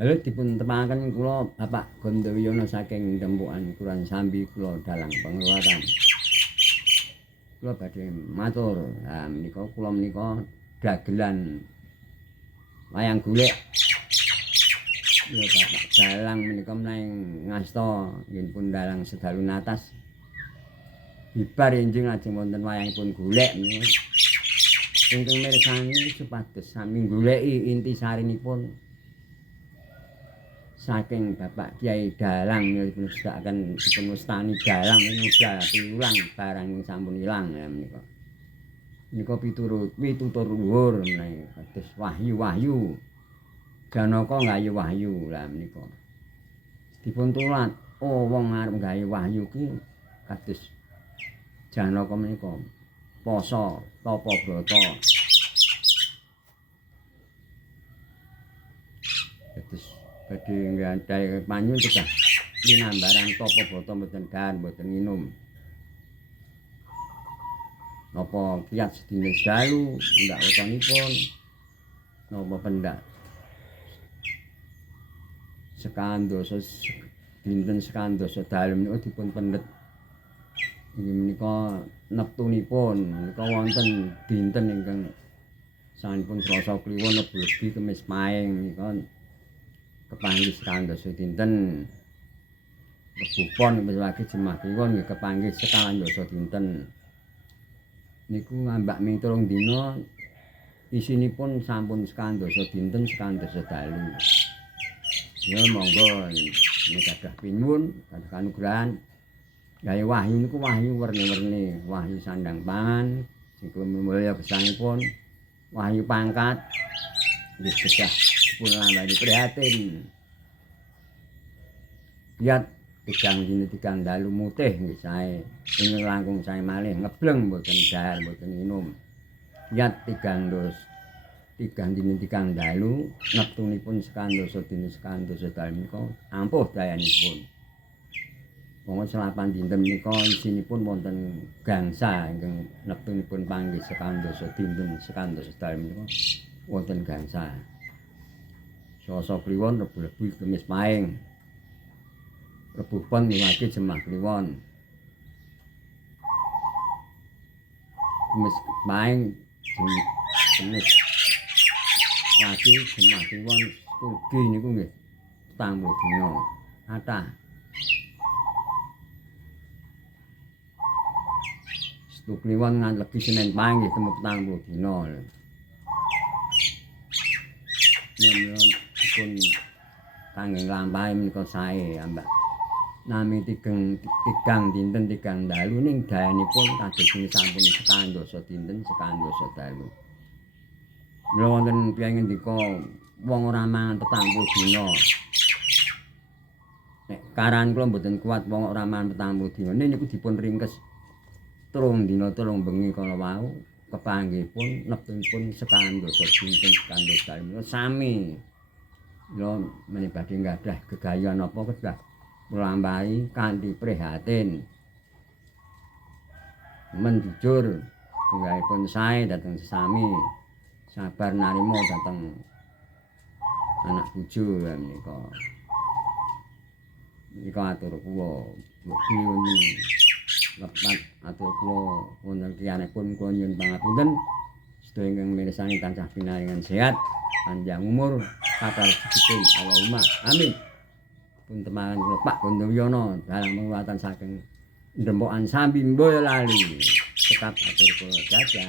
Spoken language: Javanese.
Halo dipun tepangaken kula Bapak Gondowiyono saking Dempukan Kuran Sambi kula dalang pengeluaran. Kula badhe matur, menika kula menika dagelan wayang golek. Ya Bapak dalang menika menawi ngasta nggih pun dalang sedalu natas. Bibar enjing lajeng wonten wayangipun golek menika. Ingkang mirsani supados sami goleki inti sarinipun saking Bapak Kiai Dalang dipun sedakaken dipun wastani dalang muda piwulang barang sampun ilang ya menika. Menika pitutur luhur menawi kados wahyu-wahyu. Janaka nggayu wahyu lah menika. Dipun tulat, wong arep nggawe wahyu ki kados Janaka menika. Poso tapa brata. Kados badhe nggadahi panyu tegah linambaran tapa brata mboten dahar mboten nginum. Napa kiyat sedina dalu ndak wetonipun napa pendak sekandasa dinten sekandasa dalu menika dipun pendet inggih menika neptunipun menika wonten dinten ingkang sampun Selasa Kliwon Legi Kemis Pahing menika kepanggih sekandasa dinten Rebo Pon wis lagi Jemah Kliwon nggih kepanggih sekandasa dinten niku ngambak miturung dina isinipun sampun sekandasa dinten sekandasa dalu. Ya monggo menika gadah pinuwun gadah kanugrahan gawe wahyu niku wahyu werni-werni, wahyu sandang pangan, sing mulya gesangipun, wahyu pangkat, wis gadah dipun lambani prihatin. Kiyat tigang dina tigang dalu mutih nggih sae, ing langkung sae malih ngebleng mboten dahar mboten minum. Kiyat tigang dina tigang dalu neptunipun sekandasa dina sekandasa dalu menika ampuh dayanipun. Monggo selapan dinten menika isinipun wonten gangsa ingkang neptunipun panggih sekandasa dinten sekandasa dalu menika wonten gangsa. Selasa Kliwon Rebo Legi Kemis Pahing. Rebo Pon lagi Jemah Kliwon. Kemis Pahing Kemis lagi Jemah Kliwon Turgi niku nggih 40 dina. Kathah Kliwon nganti Legi Senin Pahing nggih temu 40 dina. Nyuwun dipun kangge nglampahi menika sae ambak nami tigang dinten tigang dalu ning dayanipun kados sampun sekandasa dinten sekandasa dalu. Mula wonten tiyang ngendika wong ora mangan 40 dina. Nek karan kula mboten kuat wong ora mangan 40 dina niku dipun ringkes 3 dina 3 bengi kala wau kepanggihipun neptunipun sekandasa dinten sekandasa dalu sami. Mula menika badhe nggadah gegayuhan apa kedah nglampahi kanthi prihatin. Men jujur tunggalipun sae dhateng sesami. Sabar narima dhateng anak bojo menika. Menika atur kula mugi wonten lepat atur kula wonten kiyanipun kula nyuwun pangapunten. Sedaya ingkang mirsani tansah pinaringan sehat, panjang umur, kathah rezeki Allahumma amin. Pun temangan kula Pak Gondowiyono dalang penguatan saking Dempukan Sambi Boyolali. Tetap atur kula dadah.